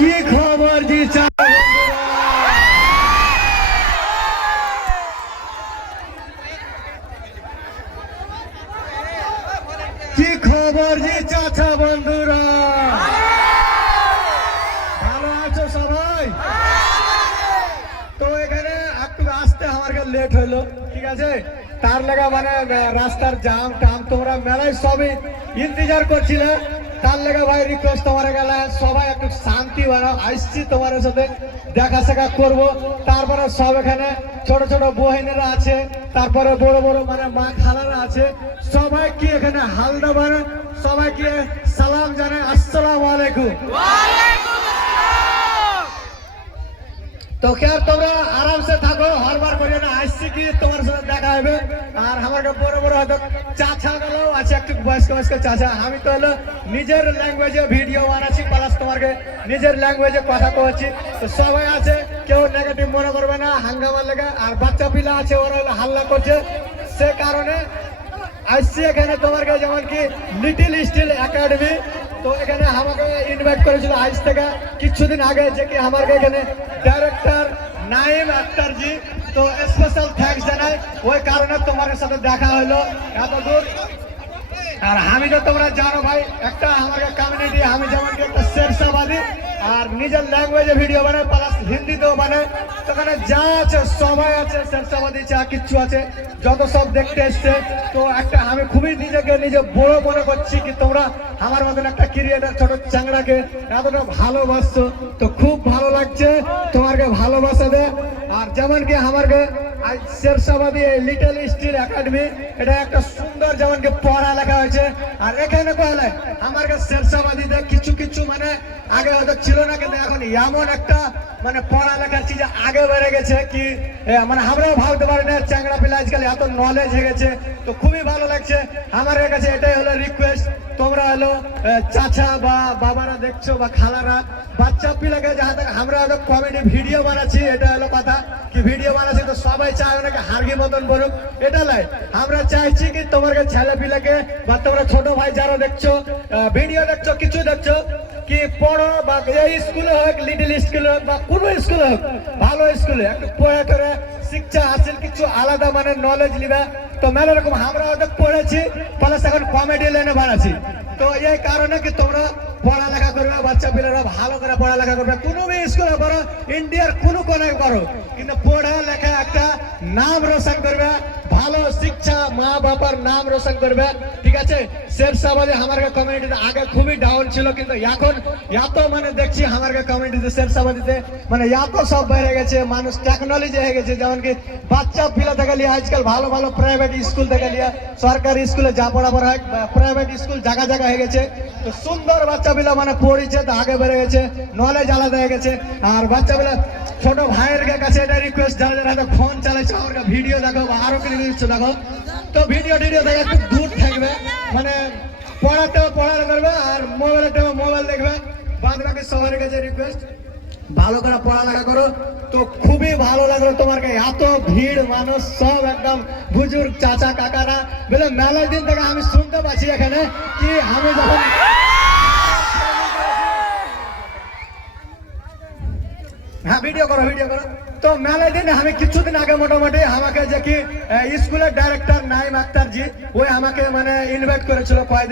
কি খবর জি কি খবর জি চাচা বন্ধুরা, ভালো আছো সবাই? তো এখানে একটু আসতে আমার লেট হইলো, ঠিক আছে? তার লাগা মানে রাস্তার জাম টাম তোমরা মেলায় সবই ইন্তজার করছিলে, তার লেগে ভাই রিকোয়েস্ট তোমার গেলে সবাই একটু শান্তি বানাও। আসছি তোমার সাথে দেখা সাক্ষাৎ করবো। তারপরে সব এখানে ছোট ছোট বহিনেরা আছে, তারপরে বড় বড় মানে মা খালারা আছে, সবাই কি এখানে হালদা মানে সবাইকে সালাম জানাই, আসসালামু আলাইকুম। তো খেয়াল তোমরা আরামসে থাকো, হরবার করিও না। আসছি কি তোমার সাথে দেখা হবে। আর আমাকে বড় বড় হয়তো চাচা গেলেও আছে, একটু বয়স্ক বয়স্ক চাচা। আমি তো হলো নিজের ল্যাঙ্গুয়েজে ভিডিও বানাচ্ছি, প্লাস তোমাকে নিজের ল্যাঙ্গুয়েজে কথা কচ্ছি। তো সবাই আছে, কেউ নেগেটিভ মনে করবে না হাঙ্গামার লেগে। আর বাচ্চা পিলা আছে, ওরা হলো হাল্লা করছে, সে কারণে আসছি এখানে তোমার যেমন কি লিটিল স্টিল একাডেমি। তো এখানে আমাকে ইনভাইট করেছিল আজ থেকে কিছুদিন আগে, যে কি আমার এখানে ডাইরেক্টর নাইম আক্তার জি। তো স্পেশাল থ্যাঙ্কস জানাই, ওই কারণে তোমার সাথে দেখা হলো এত দূর। আর আমি তো তোমরা জানো ভাই, একটা আমার কমিউনিটি, আমি যেমন কি একটা শেরশাবাদী, আর নিজের ল্যাঙ্গুয়েজে ভিডিও বানায়, প্লাস হিন্দিতেও বানায়। তো এখানে যা আছে সবাই আছে, শেরশাবাদী যা কিচ্ছু আছে, যত সব দেখতে এসছে। তো একটা আমি খুবই নিজেকে নিজে বড় মনে করছি কি তোমরা আমার মতন একটা ক্রিয়েটার ছোট চাংড়াকে এতটা ভালোবাসছো, তো খুব ভালো লাগছে তোমাকে ভালোবাসা দে। আর যেমন কি আমাকে শেরশাবাদী লিটল স্টিল একাডেমি, এটা একটা সুন্দর যেমন কি পড়ালেখা হয়েছে। আর এখানে কহলে আমার শেরশাবাদীতে কিছু কিছু মানে আগে হয়তো ছিল না, কিন্তু এখন এমন একটা মানে পড়ালেখার চিজ আগে বেড়ে গেছে কি মানে আমরাও ভাবতে পারি না, চ্যাংড়া পিলা আজকাল এত নলেজ হয়ে গেছে। তো খুবই ভালো লাগছে আমার কাছে। এটাই হলো রিকোয়েস্ট, তোমরা হলো চাচা বা বাবারা দেখছো বা খালারা, বাচ্চা পিলাকে যাহা আমরা হয়তো কমেডি ভিডিও বানাচ্ছি, এটা হলো কথা কি ভিডিও বানাচ্ছি। তো সবাই চায় অনেকে হারগি মতন বলুক, এটা লাই আমরা চাইছি কি তোমার ছেলে পিলাকে বা তোমরা ছোট ভাই যারা দেখছো ভিডিও দেখছো কিছু দেখছো কি পড়ো, বা এই স্কুলে হোক লিটল স্কুলে হোক বা কোনো স্কুলে হোক, ভালো স্কুলে একটু পড়ে করে শিক্ষা হাসিল কিছু আলাদা মানে নলেজ নিবে। তো মেলা রকম আমরা হয়তো পড়েছি, প্লাস এখন কমেডি লাইনে বানাচ্ছি। তো এই কারণে কি তোমরা পড়ালেখা করবে, বাচ্চা পিলেরা ভালো করে পড়ালেখা করবে, কোনো বি স্কুলে করো, ইন্ডিয়ার কোনো কোণে করো, কিন্তু পড়ালেখা একটা নাম রোশন করবে, ভালো শিক্ষা মা বাবার নাম রোশন করবে, ঠিক আছে? শেরশাবাদী আমার কমিউনিটিতে আগে খুবই ডাউন ছিল, কিন্তু এখন এত মানে দেখছি আমার কমিউনিটিতে শেরশাবাদীতে মানে এত সব বেড়ে গেছে, মানুষ টেকনোলজি হয়ে গেছে। যেমন কি বাচ্চা পিলা থেকে লিয়ে আজকাল ভালো ভালো প্রাইভেট স্কুল থেকে লিয়ে সরকারি স্কুলে যা পড়াপড়া হয়, প্রাইভেট স্কুল জায়গা জায়গা হয়ে গেছে। তো সুন্দর বাচ্চা পিলা মানে পড়িছে, তো আগে বেড়ে গেছে, নলেজ আলাদা হয়ে গেছে। আর বাচ্চা পিলা ছোট ভাইয়ের কাছে এটা রিকোয়েস্ট, যারা যারা ফোন চালাইছে আমার ভিডিও দেখো বা আরো কিছু দেখো, তো ভিডিও দেখে একটু দূর থাকবে, মানে পড়াতেও পড়ালে করবে আর মোবাইলের মোবাইল দেখবে। বাদ বাকি সবার কাছে রিকোয়েস্ট, ভালো করে পড়ালেখা করো। তো খুবই ভালো লাগলো তোমাকে, এত ভিড় মানুষ সব একদম বুজুর্গ চাচা কাকারা বলে মেলার দিন থেকে আমি শুনতে পাচ্ছি এখানে কি আমি যখন হ্যাঁ ভিডিও করো ভিডিও করো। তো মেলার দিন আমি কিছুদিন আগে মোটামুটি আমাকে যে কি স্কুলের ডাইরেক্টর নাইম আক্তার জি, ওই আমাকে মানে ইনভাইট করেছিল কয়েকদিন